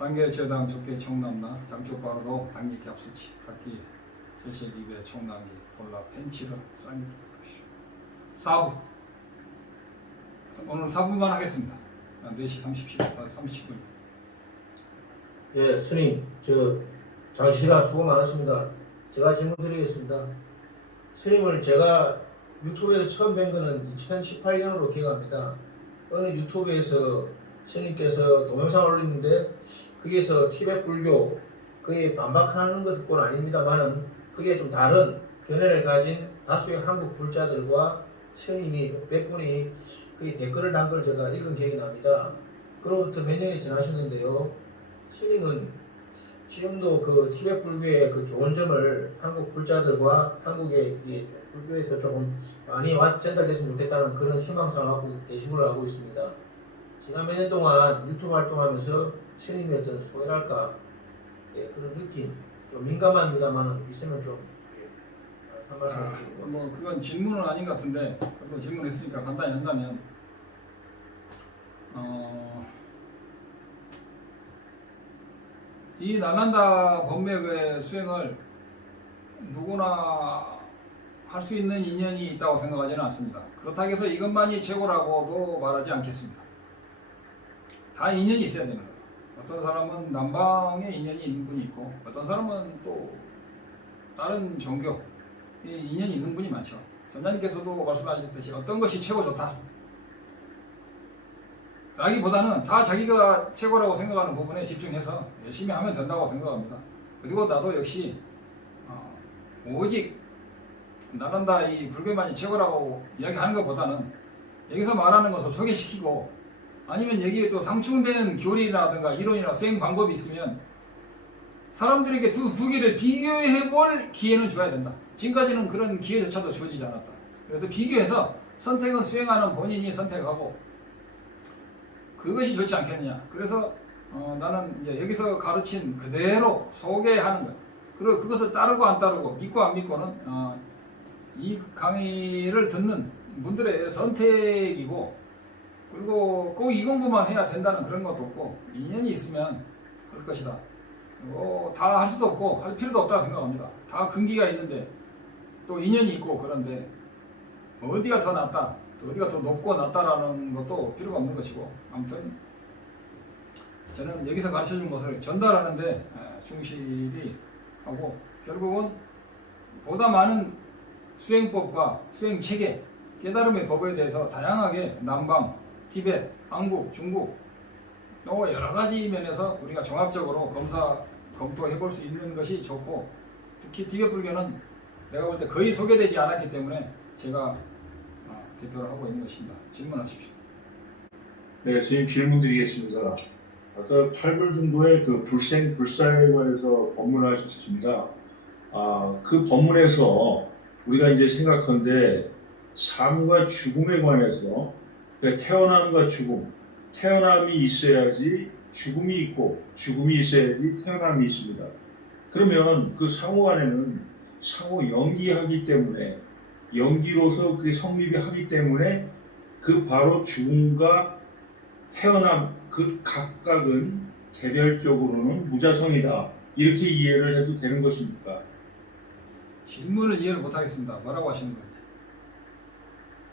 상계저당 좁게 총남나 장쪽바로도 당기 겹수치 각기 제시기배 총남기 돌라 펜치를 쌍기 4부 오늘 4부만 하겠습니다. 4시 30분. 예, 스님, 장시간 수고 많으십니다. 제가 질문 드리겠습니다. 스님을 제가 유튜브에서 처음 뵌 거는 2018년으로 기억합니다. 어느 유튜브에서 스님께서 동영상을 올리는데 거기에서 티베트 불교 그에 반박하는 것은 아닙니다만은 그게 좀 다른 견해를 가진 다수의 한국 불자들과 스님이 몇 분이 그게 댓글을 단 걸 제가 읽은 기억이 납니다. 그로부터 몇 년이 지나셨는데요. 스님은 지금도 그 티베트 불교의 그 좋은 점을 한국 불자들과 한국의 이 불교에서 조금 많이 전달됐으면 좋겠다는 그런 희망상을 갖고 계신 걸로 알고 있습니다. 지난 몇 년 동안 유튜브 활동하면서 스님의 어떤 소개랄까 그런 느낌 좀 민감합니다만 있으면 좀 한 말씀 해주시고 뭐 그건 질문은 아닌 것 같은데 그래도 질문했으니까 간단히 한다면 이 나란다 법맥의 수행을 누구나 할 수 있는 인연이 있다고 생각하지는 않습니다. 그렇다고 해서 이것만이 최고라고도 말하지 않겠습니다. 다 인연이 있어야 되는 거예요. 어떤 사람은 남방에 인연이 있는 분이 있고 어떤 사람은 또 다른 종교에 인연이 있는 분이 많죠. 전자님께서도 말씀하셨듯이 어떤 것이 최고 좋다 라기보다는 다 자기가 최고라고 생각하는 부분에 집중해서 열심히 하면 된다고 생각합니다. 그리고 나도 역시 오직 나란다 이 불교만이 최고라고 이야기하는 것보다는 여기서 말하는 것을 소개시키고 아니면 여기에 또 상충되는 교리라든가 이론이나 수행 방법이 있으면 사람들에게 두 개를 비교해 볼 기회는 줘야 된다. 지금까지는 그런 기회조차도 주어지지 않았다. 그래서 비교해서 선택은 수행하는 본인이 선택하고 그것이 좋지 않겠느냐. 그래서 나는 이제 여기서 가르친 그대로 소개하는 것. 그리고 그것을 따르고 안 따르고 믿고 안 믿고는 이 강의를 듣는 분들의 선택이고 그리고 꼭 이 공부만 해야 된다는 그런 것도 없고 인연이 있으면 그럴 것이다. 그리고 다 할 수도 없고 할 필요도 없다고 생각합니다. 다 근기가 있는데 또 인연이 있고 그런데 어디가 더 낫다 어디가 더 높고 낮다라는 것도 필요가 없는 것이고 아무튼 저는 여기서 가르쳐준 것을 전달하는데 충실히 하고 결국은 보다 많은 수행법과 수행체계 깨달음의 법에 대해서 다양하게 남방, 티베트, 한국, 중국 또 여러 가지 면에서 우리가 종합적으로 검토해 볼 수 있는 것이 좋고 특히 티베트 불교는 내가 볼 때 거의 소개되지 않았기 때문에 제가 대표를 하고 있는 것입니다. 질문하십시오. 네, 선생님 질문 드리겠습니다. 아까 팔불중도의 그 불생 불사에 관해서 법문을 하셨습니다. 그 법문에서 우리가 이제 생각한데 삶과 죽음에 관해서 그러니까 태어남과 죽음, 태어남이 있어야지 죽음이 있고 죽음이 있어야지 태어남이 있습니다. 그러면 그 상호 간에는 상호 연기하기 때문에 연기로서 그게 성립이 하기 때문에 그 바로 죽음과 태어남 그 각각은 개별적으로는 무자성이다. 이렇게 이해를 해도 되는 것입니까? 질문을 이해를 못하겠습니다. 뭐라고 하시는 건지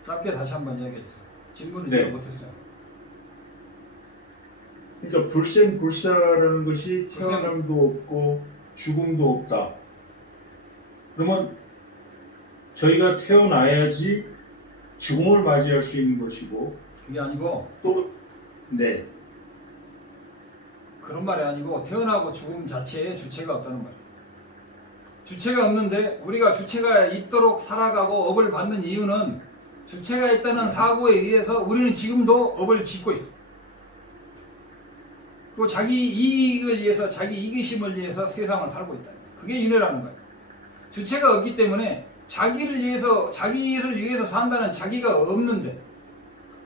짧게 다시 한번 이야기해 주세요. 질문을 이해를 못했어요. 그러니까 불생 불사라는 것이 태어남도 없고 죽음도 없다. 그러면 저희가 태어나야지 죽음을 맞이할 수 있는 것이고 그게 아니고 또 네. 그런 말이 아니고 태어나고 죽음 자체에 주체가 없다는 말이에요. 주체가 없는데 우리가 주체가 있도록 살아가고 업을 받는 이유는 주체가 있다는 사고에 의해서 우리는 지금도 업을 짓고 있어요. 그리고 자기 이익을 위해서 자기 이기심을 위해서 세상을 살고 있다. 그게 윤회라는 거예요. 주체가 없기 때문에 자기를 위해서 산다는 자기가 없는데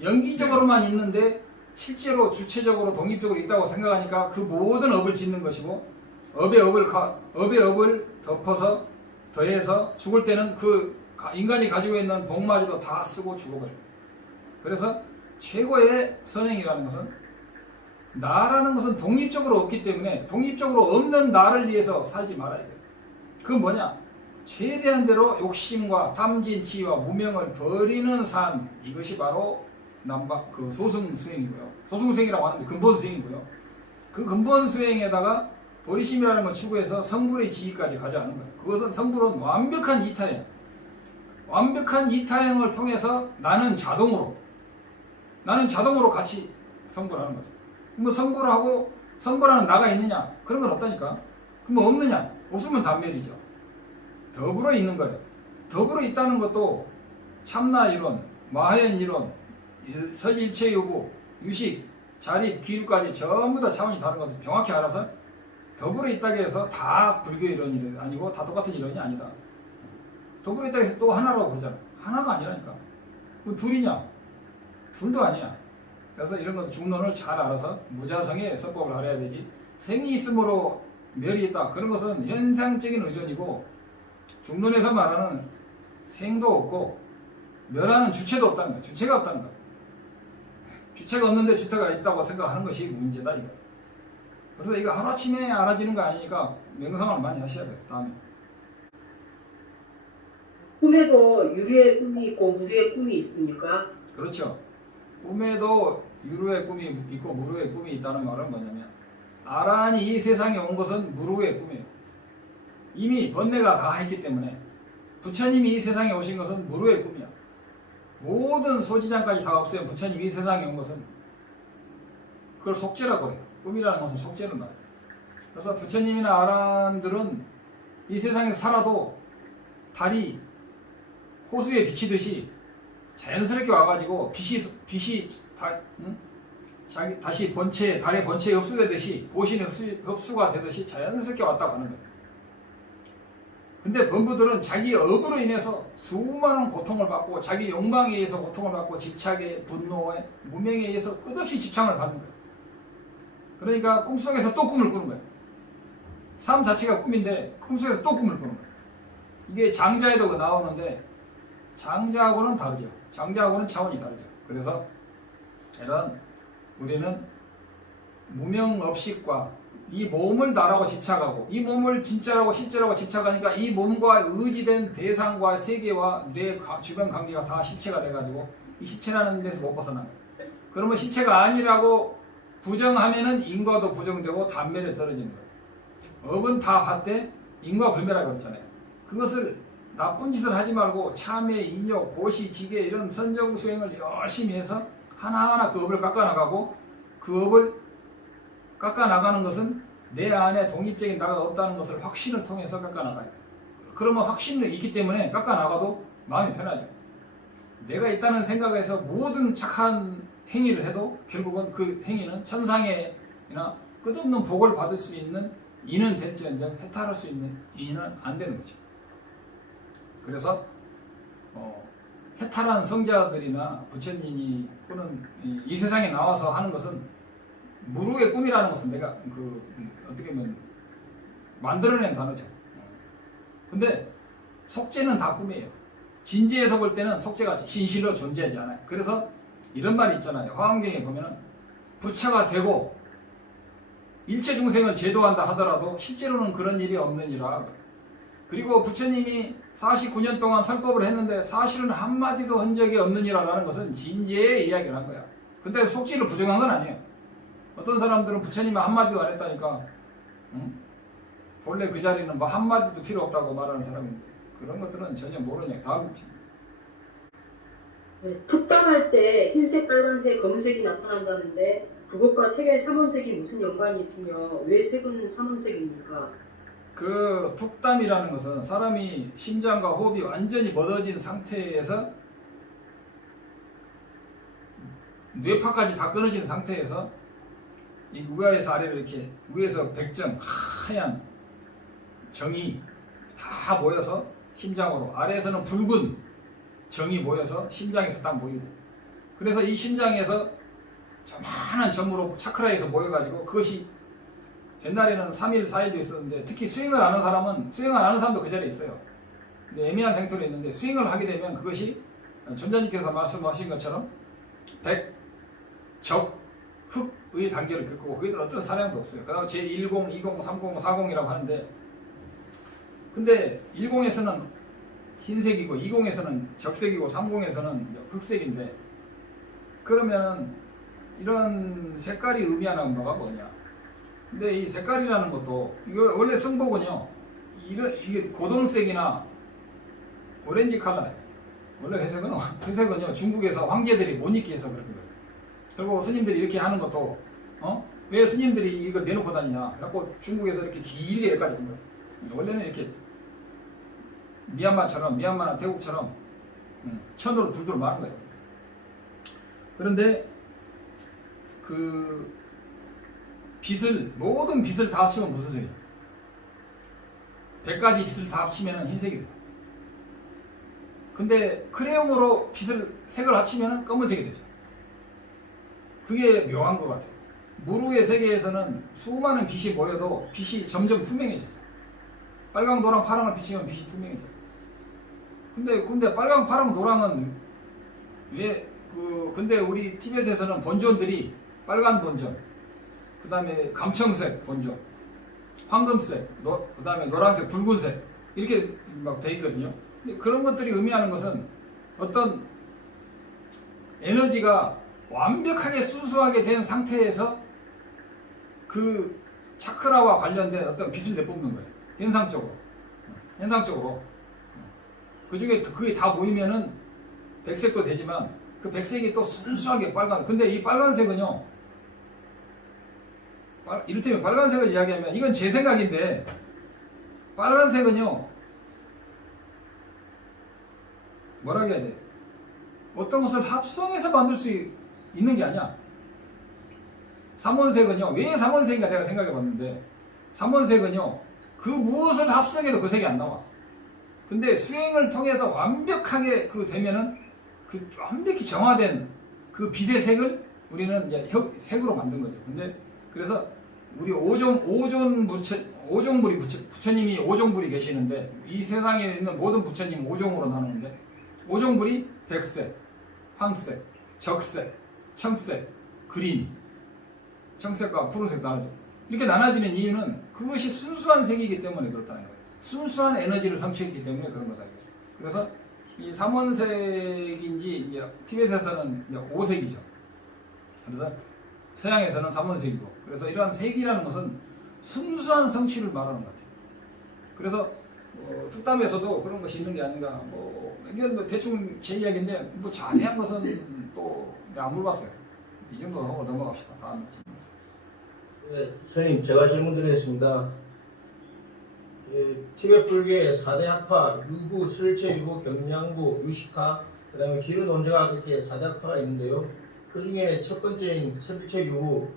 연기적으로만 있는데 실제로 주체적으로 독립적으로 있다고 생각하니까 그 모든 업을 짓는 것이고 업의 업을 덮어서 더해서 죽을 때는 그 인간이 가지고 있는 복마저도 다 쓰고 죽어버려요. 그래서 최고의 선행이라는 것은 나라는 것은 독립적으로 없기 때문에 독립적으로 없는 나를 위해서 살지 말아야 돼요. 그건 뭐냐? 최대한대로 욕심과 탐진치와 무명을 버리는 삶, 이것이 바로 소승 수행이고요. 소승 수행이라고 하는데 근본 수행이고요. 그 근본 수행에다가 보리심이라는 걸 추구해서 성불의 지위까지 가져가는 거예요. 그것은 성불은 완벽한 이타행. 완벽한 이타행을 통해서 나는 자동으로 같이 성불하는 거죠. 그럼 성불하고 성불하는 나가 있느냐? 그런 건 없다니까. 그럼 없느냐? 없으면 단멸이죠. 더불어 있는 거예요. 더불어 있다는 것도 참나 이론, 마하연 이론, 설일체 요구, 유식, 자립, 기류까지 전부 다 차원이 다른 것을 정확히 알아서 더불어 있다고 해서 다 불교 이론이 아니고 다 똑같은 이론이 아니다. 더불어 있다고 해서 또 하나라고 그러잖아. 하나가 아니라니까. 뭐 둘이냐? 둘도 아니야. 그래서 이런 것도 중론을 잘 알아서 무자성의 서법을 알아야 되지. 생이 있으므로 멸이 있다. 그런 것은 현상적인 의존이고 중론에서 말하는 생도 없고 멸하는 주체도 없다는 거야. 주체가 없다는 거야. 주체가 없는데 주체가 있다고 생각하는 것이 문제다 이거. 그래서 이거 하루아침에 알아지는 거 아니니까 명상을 많이 하셔야 돼요. 다음에. 꿈에도 유리의 꿈이 있고 무리의 꿈이 있습니까? 그렇죠. 꿈에도 유루의 꿈이 있고 무루의 꿈이 있다는 말은 뭐냐면 아라한이 이 세상에 온 것은 무루의 꿈이에요. 이미 번뇌가 다 했기 때문에 부처님이 이 세상에 오신 것은 무루의 꿈이야. 모든 소지장까지 다 없애면 부처님이 이 세상에 온 것은 그걸 속죄라고 해요. 꿈이라는 것은 속죄는 말이에요. 그래서 부처님이나 아라한들은 이 세상에서 살아도 달이 호수에 비치듯이 자연스럽게 와가지고 빛이 다시 달의 본체에 흡수되듯이 보신에 흡수가 되듯이 자연스럽게 왔다 가는 거예요. 근데 범부들은 자기 업으로 인해서 수많은 고통을 받고 자기 욕망에 의해서 고통을 받고 집착에 분노에 무명에 의해서 끝없이 집착을 받는 거예요. 그러니까 꿈속에서 또 꿈을 꾸는 거예요. 삶 자체가 꿈인데 꿈속에서 또 꿈을 꾸는 거예요. 이게 장자에도 나오는데 장자하고는 다르죠. 장자하고는 차원이 다르죠. 그래서 우리는 무명업식과 이 몸을 나라고 집착하고 이 몸을 진짜라고 실제라고 집착하니까 이 몸과 의지된 대상과 세계와 뇌 주변 관계가 다 시체가 돼가지고 이 시체라는 데서 못 벗어나요. 그러면 시체가 아니라고 부정하면은 인과도 부정되고 단멸에 떨어지는 거예요. 업은 다 봤대 인과불멸이라고 그랬잖아요. 그것을 나쁜 짓을 하지 말고 참회, 인욕, 보시, 지계 이런 선정 수행을 열심히 해서 하나하나 그 업을 깎아나가고 그 업을 깎아나가는 것은 내 안에 독립적인 나가 없다는 것을 확신을 통해서 깎아나가요. 그러면 확신이 있기 때문에 깎아나가도 마음이 편하죠. 내가 있다는 생각에서 모든 착한 행위를 해도 결국은 그 행위는 천상에나 끝없는 복을 받을 수 있는 이는 될지언정 해탈할 수 있는 이는 안 되는 거죠. 그래서 해탈한 성자들이나 부처님이 꾸는 이 세상에 나와서 하는 것은 무루의 꿈이라는 것은 내가 어떻게 보면 만들어낸 단어죠. 근데 속죄는 다 꿈이에요. 진지에서 볼 때는 속죄가 진실로 존재하지 않아요. 그래서 이런 말이 있잖아요. 화엄경에 보면은 부처가 되고 일체 중생을 제도한다 하더라도 실제로는 그런 일이 없느니라. 그리고 부처님이 49년 동안 설법을 했는데 사실은 한마디도 한 적이 없느니라라는 것은 진지의 이야기를 한 거야. 근데 속죄를 부정한 건 아니에요. 어떤 사람들은 부처님이 한마디도 안 했다니까 본래 그 자리는 뭐 한마디도 필요 없다고 말하는 사람인데 그런 것들은 전혀 모르냐. 다음 네, 툭담할 때 흰색, 빨간색, 검은색이 나타난다는데 그것과 색의 삼원색이 무슨 연관이 있으며 왜 색은 삼원색입니까? 그 툭담이라는 것은 사람이 심장과 호흡이 완전히 멎어진 상태에서 뇌파까지 다 끊어진 상태에서 이 위에서 아래로 이렇게 위에서 백정 하얀 정이 다 모여서 심장으로 아래에서는 붉은 정이 모여서 심장에서 딱 모이고 그래서 이 심장에서 조만한 점으로 차크라에서 모여가지고 그것이 옛날에는 3일, 4일도 있었는데 특히 스윙을 아는 사람도 그 자리에 있어요. 근데 애매한 생토로 있는데 스윙을 하게 되면 그것이 전자님께서 말씀하신 것처럼 백, 적, 흑, 의 단계를 겪고 거기들 어떤 사량도 없어요. 그다음 제10, 20, 30, 40이라고 하는데 근데 10에서는 흰색이고 20에서는 적색이고 30에서는 흑색인데 그러면 이런 색깔이 의미하는 바가 뭐냐? 근데 이 색깔이라는 것도 이거 원래 성복은요 이게 고동색이나 오렌지 컬러예요. 원래 회색은요 중국에서 황제들이 못 입게 해서 그런 거예요. 그리고 스님들이 이렇게 하는 것도 왜 스님들이 이거 내놓고 다니냐? 그래갖고 중국에서 이렇게 길게 여기까지 온 거예요. 원래는 이렇게 미얀마나 태국처럼 천으로 둘둘 마는 거예요. 그런데 그 모든 빛을 다 합치면 무슨 색이에요? 100가지 빛을 다 합치면 흰색이 돼요. 근데 크레용으로 색을 합치면 검은색이 되죠. 그게 묘한 것 같아요. 무르의 세계에서는 수많은 빛이 모여도 빛이 점점 투명해져요. 빨강, 노랑, 파랑을 비치면 빛이 투명해져요. 근데 빨강, 파랑, 노랑은 근데 우리 티벳에서는 본존들이 빨간 본존, 그 다음에 감청색 본존, 황금색, 그 다음에 노란색, 붉은색 이렇게 막 돼 있거든요. 근데 그런 것들이 의미하는 것은 어떤 에너지가 완벽하게 순수하게 된 상태에서 그 차크라와 관련된 어떤 빛을 내뿜는 거예요. 현상적으로. 그 중에 그게 다 모이면은 백색도 되지만 그 백색이 또 순수하게 빨간. 근데 이 빨간색은요, 이를테면 빨간색을 이야기하면 이건 제 생각인데 빨간색은요 뭐라 해야 돼? 어떤 것을 합성해서 만들 수 있는 게 아니야. 삼원색은요, 왜 삼원색인가 내가 생각해 봤는데 삼원색은요 그 무엇을 합성해도 그 색이 안 나와. 근데 수행을 통해서 완벽하게 되면은 그 완벽히 정화된 그 빛의 색을 우리는 이제 색으로 만든 거죠. 근데 그래서 우리 오종불이 부처님이 오종불이 계시는데 이 세상에 있는 모든 부처님 오종으로 나누는데 오종불이 백색, 황색, 적색, 청색, 그린, 청색과 푸른색 나눠져. 이렇게 나눠지는 이유는 그것이 순수한 색이기 때문에 그렇다는 거예요. 순수한 에너지를 성취했기 때문에 그런 거다. 그래서 이 삼원색인지 이제 티벳에서는 이제 5색이죠. 그래서 서양에서는 삼원색이고, 그래서 이러한 색이라는 것은 순수한 성취를 말하는 것 같아요. 그래서 툭담에서도 그런 것이 있는 게 아닌가. 이건 뭐 대충 제 이야기인데 뭐 자세한 것은 또 안 물어봤어요. 이 정도 하고 넘어갑시다. 다음 질문. 네, 스님 제가 질문 드리겠습니다. 티벳 불교의 4대 학파, 유부, 설체유부, 경량부, 유식파, 그 다음에 기르 논제가 이렇게 4대 학파가 있는데요. 그 중에 첫 번째인 설체유부,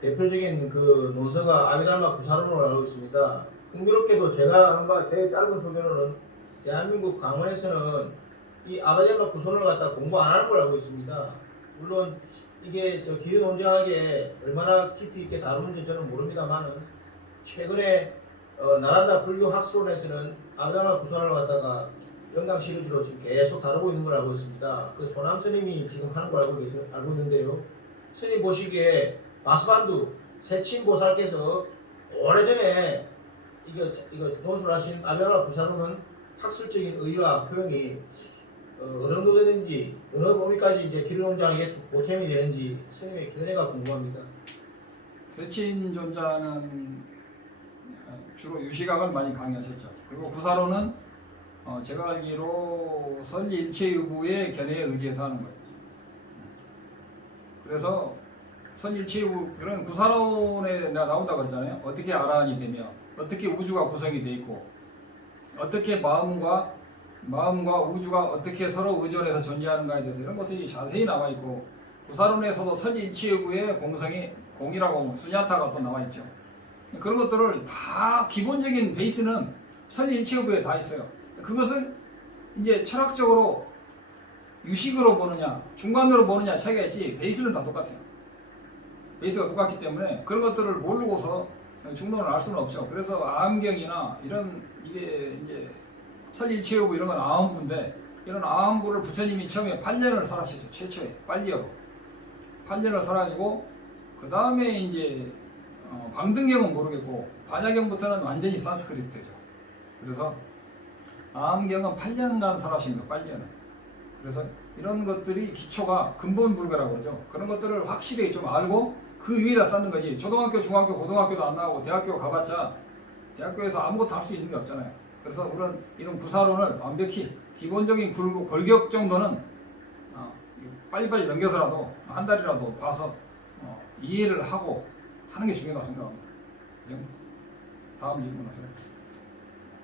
대표적인 그 논서가 아비달마 구사론으로 알고 있습니다. 흥미롭게도 제가 한번 제 짧은 소견으로는 대한민국 강원에서는 이 아비달마 구사론을 갖다 공부 안 하는 걸 알고 있습니다. 물론 이게 기르 논쟁하게 얼마나 깊이 있게 다루는지 저는 모릅니다만은 최근에 나란다 불교 학술원에서는 아비달마 구사론을 갖다가 영강 시리즈로 지금 계속 다루고 있는 걸 알고 있습니다. 그 소남 스님이 지금 하는 걸 알고 있는데요. 스님 보시기에 바스반두 세친보살께서 오래전에 이거 논술을 하신 아비달마 구사론은 학술적인 의의와 표현이 어느 정도 되는지, 어느 범위까지 이제 기르논장에게 보탬이 되는지 스님의 견해가 궁금합니다. 세친존자는 주로 유시각을 많이 강의하셨죠. 그리고 구사로는 제가 알기로 선일체유부의 견해에 의지해서 하는 거예요. 그래서 선일체유부 그런 구사론에 내가 나온다고 했잖아요. 어떻게 아라한이 되며, 어떻게 우주가 구성이 돼 있고, 어떻게 마음과 우주가 어떻게 서로 의존해서 존재하는가에 대해서 이런 것이 자세히 나와 있고, 구사론에서도 선일체유부의 공이라고 수냐타가 또 나와 있죠. 그런 것들을 다 기본적인 베이스는 선일체유부에 다 있어요. 그것을 이제 철학적으로 유식으로 보느냐, 중간으로 보느냐 차이가 있지, 베이스는 다 똑같아요. 베이스가 똑같기 때문에 그런 것들을 모르고서 중론을 알 수는 없죠. 그래서 아함경이나 이게 이제 선일체유부 이런 건 아함부인데, 이런 아함부를 부처님이 처음에 8년을 설하시죠. 최초에 빨리어로 8년을 설하시고 그 다음에 이제 방등경은 모르겠고 반야경부터는 완전히 산스크리트죠. 그래서 암경은 8년간 설하십니다. 8년은. 그래서 이런 것들이 기초가 근본불교라고 그러죠. 그런 것들을 확실히 좀 알고 그 위에다 쌓는 거지. 초등학교, 중학교, 고등학교도 안 나오고 대학교 가봤자 대학교에서 아무것도 할 수 있는 게 없잖아요. 그래서 이런 구사론을 완벽히 기본적인 골격 정도는 빨리빨리 넘겨서라도 한 달이라도 봐서 이해를 하고 하는 게 중요하다고 생각합니다. 그죠? 다음 질문하세요.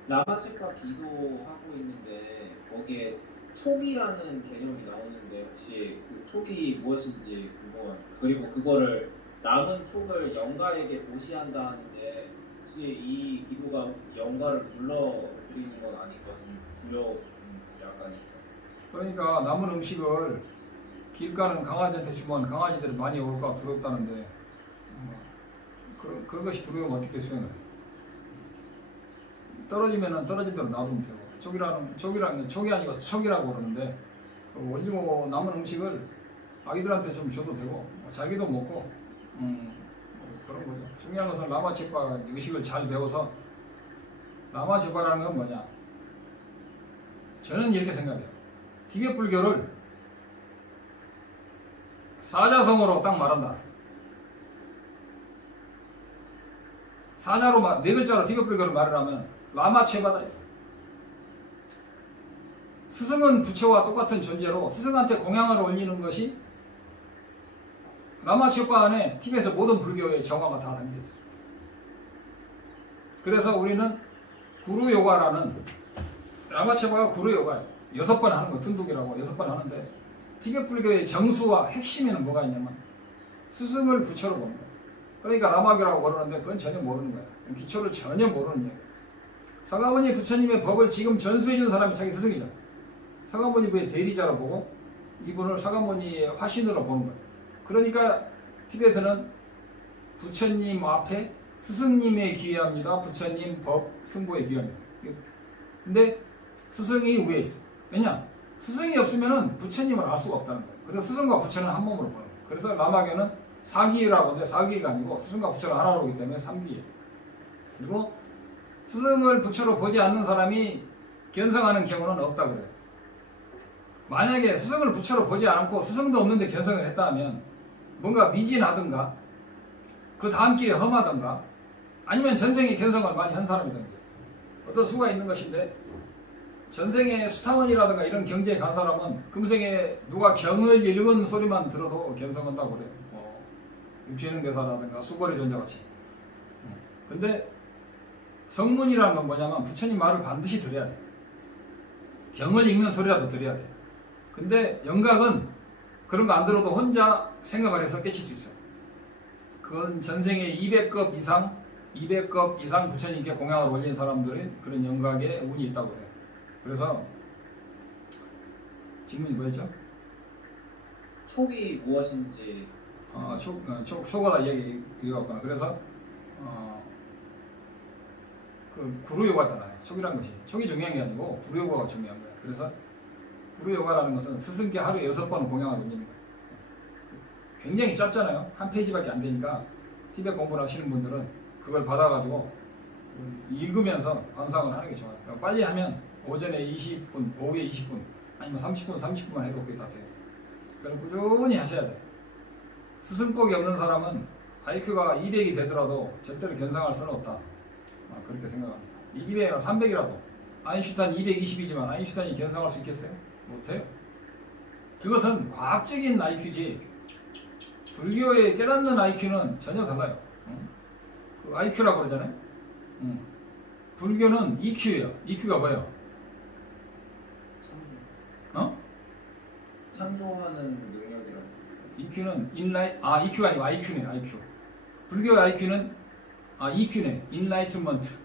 라마책과 기도하고 있는데 거기에 촉이라는 개념이 나오는데 혹시 그 촉이 무엇인지 궁금합니다. 그리고 그거를 남은 촉을 영가에게 보시한다는데 혹시 이 기도가 영가를 불러드리는 건 아닐까 좀 두려운 약간 있어요. 그러니까 남은 음식을 길 가는 강아지한테 주면 강아지들이 많이 올까 두렵다는데 그런 것이 두려우면 어떻게 수행을 해요? 떨어지면은 떨어진 대로 놔두면 되고 촉이라는 게 촉이 아니고 척이라고 그러는데 올리고 남은 음식을 아기들한테 좀 줘도 되고 자기도 먹고 그런 거죠. 중요한 것은 라마체파 의식을 잘 배워서 라마체파라는 건 뭐냐? 저는 이렇게 생각해요. 티베트 불교를 사자성어로 딱 말한다. 사자로 네 글자로 티베트 불교를 말을 하면 라마체파다. 스승은 부처와 똑같은 존재로 스승한테 공양을 올리는 것이 라마체파 안에 티베트의 모든 불교의 정화가 다 담겨 있어요. 그래서 우리는 구루 요가라는 라마체파가 구루 요가예요. 6번 하는 거, 둔독이라고 6번 하는데 티베트 불교의 정수와 핵심에는 뭐가 있냐면 스승을 부처로 보는 거예요. 그러니까 라마교라고 그러는데 그건 전혀 모르는 거예요. 기초를 전혀 모르는 거예요. 서가모니 부처님의 법을 지금 전수해 준 사람이 자기 스승이잖아요. 서가모니 부의 대리자로 보고 이분을 서가모니의 화신으로 보는 거예요. 그러니까 티베트는 부처님 앞에 스승님에 기회합니다. 부처님 법 승보에 기회합니다. 근데 스승이 위에 있어. 왜냐? 스승이 없으면 부처님을 알 수가 없다는 거예요. 그래서 스승과 부처는 한 몸으로 보는 거예요. 그래서 라마교는 사기라고 하는데 사기가 아니고 스승과 부처가 하나로 오기 때문에 삼기예요. 그리고 스승을 부처로 보지 않는 사람이 견성하는 경우는 없다 그래요. 만약에 스승을 부처로 보지 않고 스승도 없는데 견성을 했다면 뭔가 미진하든가 그 다음 길에 험하든가 아니면 전생에 견성을 많이 한 사람이든지 어떤 수가 있는 것인데 전생에 수타원이라든가 이런 경제에 간 사람은 금생에 누가 경을 읽은 소리만 들어도 견성한다고 그래요. 육지능대사라든가 수거리 존재같이. 근데 성문이라는 건 뭐냐면 부처님 말을 반드시 들어야 돼. 경을 읽는 소리라도 들어야 돼. 근데 영각은 그런 거 안 들어도 혼자 생각을 해서 깨칠 수 있어요. 그건 전생에 200급 이상 부처님께 공양을 올린 사람들이 그런 영각에 운이 있다고 해요. 그래서 질문이 뭐였죠? 촉이 무엇인지 초가다 얘기했구나. 그래서 그 구루 요가잖아요. 촉이란 것이 촉이 중요한 게 아니고 구루 요가가 중요한 거예요. 그래서 구루 요가라는 것은 스승께 하루에 6번 공양을 올리는 거예요. 굉장히 짧잖아요. 한 페이지밖에 안 되니까 티베트 공부를 하시는 분들은 그걸 받아가지고 읽으면서 감상을 하는 게 좋아요. 그러니까 빨리 하면 오전에 20분, 오후에 20분, 아니면 30분만 해도 그게 다 돼요. 그럼 꾸준히 하셔야 돼요. 스승복이 없는 사람은 IQ가 200이 되더라도 절대로 견성할 수는 없다. 그렇게 생각합니다. 200이나 300이라도 아인슈타인 220이지만 아인슈타인이 견성할 수 있겠어요? 못해요. 그것은 과학적인 IQ지 불교의 깨닫는 IQ는 전혀 달라요. 그 IQ라고 그러잖아요. 불교는 EQ예요. EQ가 뭐예요? 창조하는 능력이라고. EQ는 EQ가 아니고 IQ네. IQ. 불교의 IQ는 EQ네. Enlightenment.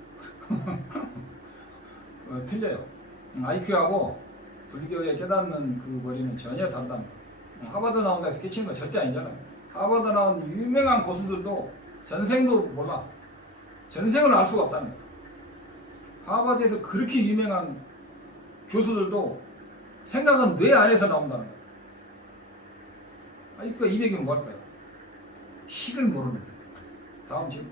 틀려요. IQ하고 불교의 깨닫는 그 머리는 전혀 다르답니다. 하버드 나온다 해서 깨치는 건 절대 아니잖아요. 하버드 나온 유명한 고수들도 전생도 몰라. 전생을 알 수가 없다는 거예요. 하버드에서 그렇게 유명한 교수들도 생각은 뇌 안에서 나온다는 거예요. IQ가 200이면 뭐 할까요? 식을 모르는 거예요. 다음 질문.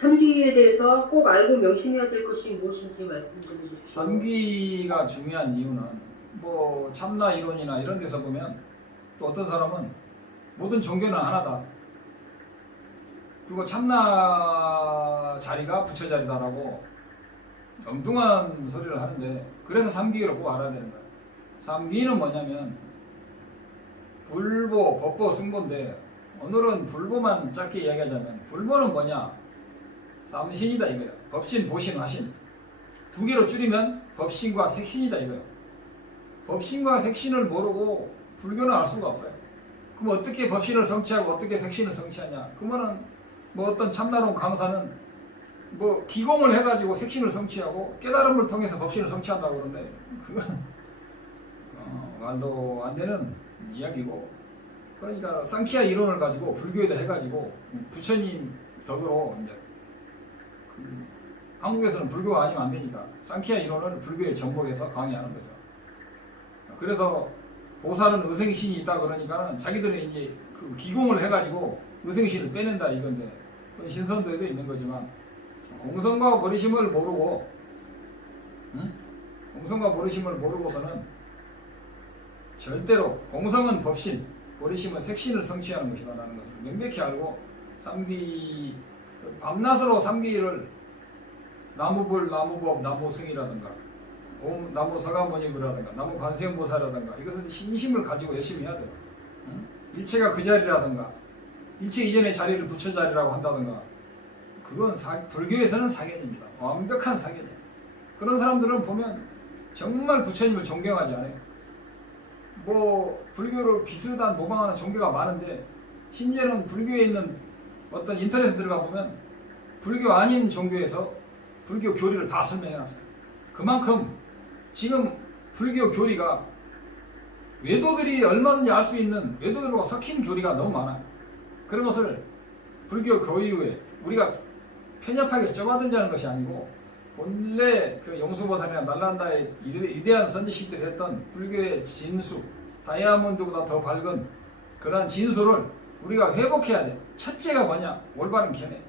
삼기에 대해서 꼭 알고 명심해야 될 것이 무엇인지 말씀 좀 해주시죠. 삼기가 중요한 이유는 뭐 참나 이론이나 이런 데서 보면 또 어떤 사람은 모든 종교는 하나다. 그리고 참나 자리가 부처 자리다라고 엉뚱한 소리를 하는데 그래서 삼기를 꼭 알아야 되는 거예요. 삼기는 뭐냐면 불보, 법보, 승보인데 오늘은 불보만 짧게 이야기하자면 불보는 뭐냐? 삼신이다 이거예요. 법신, 보신, 화신. 두 개로 줄이면 법신과 색신이다 이거예요. 법신과 색신을 모르고 불교는 알 수가 없어요. 그럼 어떻게 법신을 성취하고 어떻게 색신을 성취하냐? 그러면은 뭐 어떤 참나론 강사는 뭐 기공을 해가지고 색신을 성취하고 깨달음을 통해서 법신을 성취한다고 그러는데 그건 말도 안 되는 이야기고, 그러니까 상키아 이론을 가지고 불교에다 해가지고 부처님 덕으로 이제 한국에서는 불교가 아니면 안 되니까 상키아 이론을 불교에 정복해서 강의하는 거죠. 그래서 보살은 의생신이 있다 그러니까는 자기들은 이제 그 기공을 해가지고 의생신을 빼낸다 이건데, 그건 신선도에도 있는 거지만 공성과 버리심을 모르고, 공성과 버리심을 모르고서는 절대로 공성은 법신, 버리심은 색신을 성취하는 것이다라는 것을 명백히 알고 삼기, 밤낮으로 삼기를 나무불, 나무법, 나무승이라든가 나무 서가모니부라든가 나무 관세음보살이라든가 이것은 신심을 가지고 열심히 해야 돼요. 일체가 그 자리라든가 일체 이전의 자리를 부처 자리라고 한다든가 그건 불교에서는 사견입니다. 완벽한 사견이에요. 그런 사람들은 보면 정말 부처님을 존경하지 않아요. 뭐 불교를 비슷한 모방하는 종교가 많은데 심지어는 불교에 있는 어떤 인터넷에 들어가 보면 불교 아닌 종교에서 불교 교리를 다 설명해놨어요. 그만큼 지금 불교 교리가 외도들이 얼마든지 알 수 있는 외도들과 섞인 교리가 너무 많아요. 그런 것을 불교 교리에 우리가 편협하게 쩌아든자는 것이 아니고 본래 그 용수보살이나 날란다의 위대한 선지식들이 했던 불교의 진수, 다이아몬드보다 더 밝은 그러한 진수를 우리가 회복해야 돼. 첫째가 뭐냐? 올바른 견해.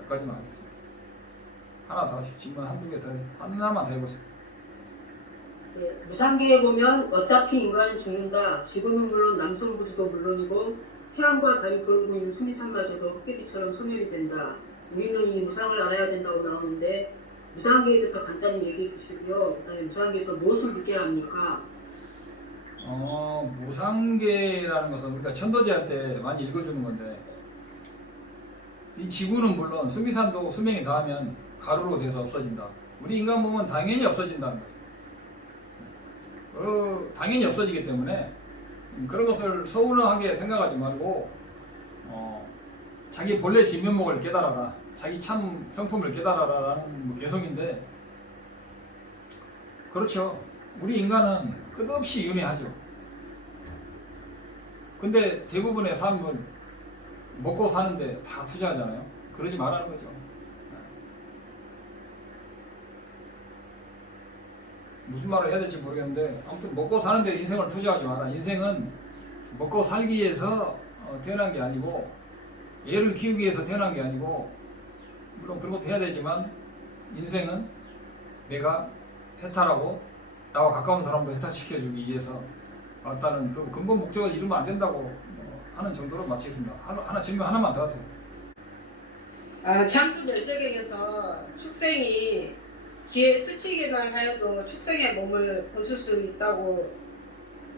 여기까지만 하겠습니다. 하나 더 하시죠. 질문 한두 개 더, 하나만 더 해보세요. 네, 무상기에 보면 어차피 인간은 죽는다. 지금은 물론 남성부지도 물론이고 태양과 달이 돌고 있는 수미산마저도 헛개비처럼 소멸이 된다. 우리는 이 무상을 알아야 된다고 나오는데 무상기에 대해서 간단히 얘기해 주시고요. 그다음에 무상기에서 무엇을 느껴야 합니까? 무상계라는 것은 우리가 천도제 할 때 많이 읽어주는 건데, 이 지구는 물론 수미산도 수명이 다하면 가루로 돼서 없어진다. 우리 인간 몸은 당연히 없어진다는 거예요. 당연히 없어지기 때문에 그런 것을 서운하게 생각하지 말고 자기 본래 진면목을 깨달아라. 자기 참 성품을 깨달아라라는 개성인데, 그렇죠. 우리 인간은 끝없이 윤회하죠. 근데 대부분의 삶은 먹고 사는데 다 투자하잖아요. 그러지 말라는 거죠. 무슨 말을 해야 될지 모르겠는데 아무튼 먹고 사는데 인생을 투자하지 마라. 인생은 먹고 살기 위해서 태어난 게 아니고, 애를 키우기 위해서 태어난 게 아니고, 물론 그런 것도 해야 되지만 인생은 내가 해탈하고 나와 가까운 사람도 해탈시켜주기 위해서 왔다는 그 근본 목적을 이루면 안 된다고 하는 정도로 마치겠습니다. 하나 질문 하나만 더 하세요. 장수 멸종에서 축생이 기에 스치기만 하여도 축생의 몸을 벗을 수 있다고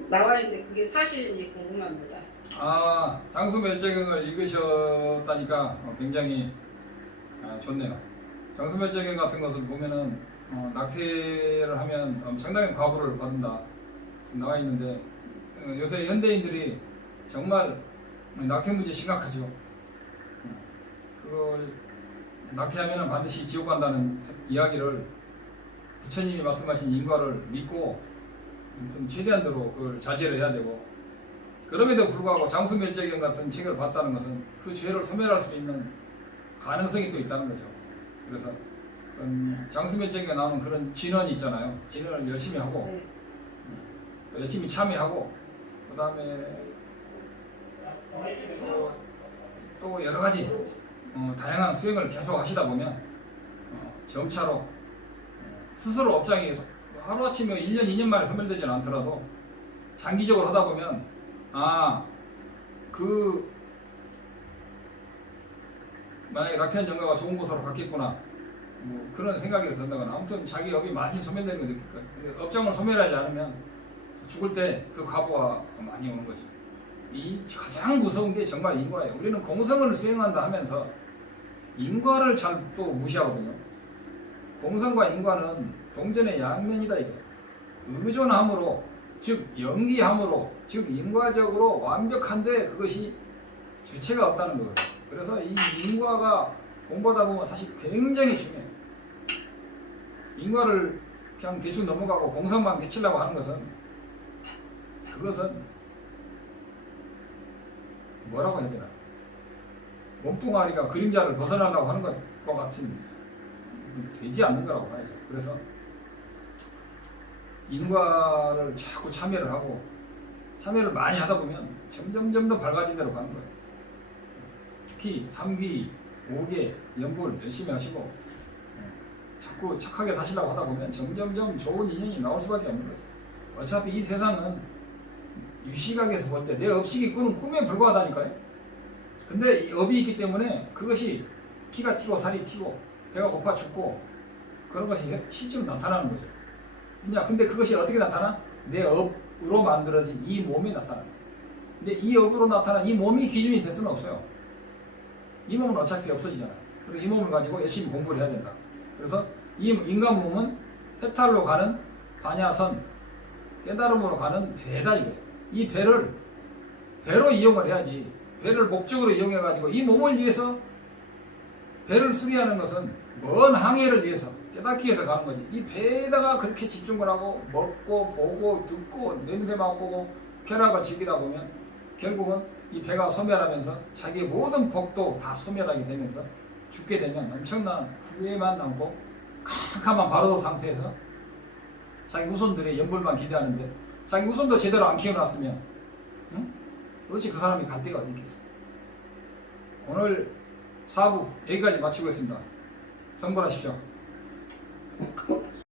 나와 있는데 그게 사실인지 궁금합니다. 장수멸제경을 읽으셨다니까 굉장히 좋네요. 장수멸제경 같은 것을 보면은 낙태를 하면 엄청나게 과부를 받는다 나와 있는데, 요새 현대인들이 정말 낙태 문제 심각하죠. 그걸 낙태하면 반드시 지옥 간다는 이야기를 부처님이 말씀하신 인과를 믿고 좀 최대한대로 그걸 자제를 해야 되고, 그럼에도 불구하고 장수멸제경 같은 책을 봤다는 것은 그 죄를 소멸할 수 있는 가능성이 또 있다는 거죠. 그래서 장수멸제경에 나오는 그런 진언이 있잖아요. 진언을 열심히 하고 열심히 참여하고, 그 다음에 또 여러 가지 다양한 수행을 계속 하시다 보면 점차로 스스로 업장이 하루아침에 1년, 2년 만에 소멸되지는 않더라도 장기적으로 하다 보면 만약에 락태한 정가가 좋은 곳으로 갔겠구나 뭐 그런 생각이 든다거나 아무튼 자기 업이 많이 소멸되는 걸 느낄 거예요. 근데 업장을 소멸하지 않으면 죽을 때 그 과보가 많이 오는 거죠. 이 가장 무서운 게 정말 인과예요. 우리는 공성을 수행한다 하면서 인과를 잘 또 무시하거든요. 공성과 인과는 동전의 양면이다 이거. 의존함으로 즉 연기함으로 즉 인과적으로 완벽한데 그것이 주체가 없다는 거거든요. 그래서 이 인과가 공부하다 보면 사실 굉장히 중요해요. 인과를 그냥 대충 넘어가고 공성만 개치려고 하는 그것은 뭐라고 해야 되나? 몸뚱아리가 그림자를 벗어나려고 하는 것과 같은 되지 않는 거라고 봐야죠. 그래서 인과를 자꾸 참여를 하고 참여를 많이 하다 보면 점점 더 밝아진 대로 가는 거예요. 특히 3귀, 5개, 연불 열심히 하시고 자꾸 착하게 사시려고 하다 보면 점점 좋은 인연이 나올 수밖에 없는 거죠. 어차피 이 세상은 유시각에서 볼 때 내 업식이 꾸는 꿈에 불과하다니까요. 근데 이 업이 있기 때문에 그것이 피가 튀고 살이 튀고 배가 고파 죽고 그런 것이 실제로 나타나는 거죠. 근데 그것이 어떻게 나타나? 내 업으로 만들어진 이 몸이 나타나. 근데 이 업으로 나타난 이 몸이 기준이 될 수는 없어요. 이 몸은 어차피 없어지잖아요. 그래서 이 몸을 가지고 열심히 공부를 해야 된다. 그래서 이 인간 몸은 해탈로 가는 반야선, 깨달음으로 가는 배다 이거예요. 이 배로 이용을 해야지. 배를 목적으로 이용해가지고 이 몸을 위해서 배를 수리하는 것은 먼 항해를 위해서 깨닫기 위해서 가는 거지. 이 배에다가 그렇게 집중을 하고 먹고 보고 듣고 냄새 맡고 쾌락을 즐기다 보면 결국은 이 배가 소멸하면서 자기의 모든 복도 다 소멸하게 되면서 죽게 되면 엄청난 후회만 남고 캄캄한 바로 상태에서 자기 후손들의 연불만 기대하는데 자기 후손도 제대로 안 키워놨으면 도대체 그 사람이 갈 데가 어디 있겠어. 오늘 4부 여기까지 마치고 있습니다. 성불하십시오.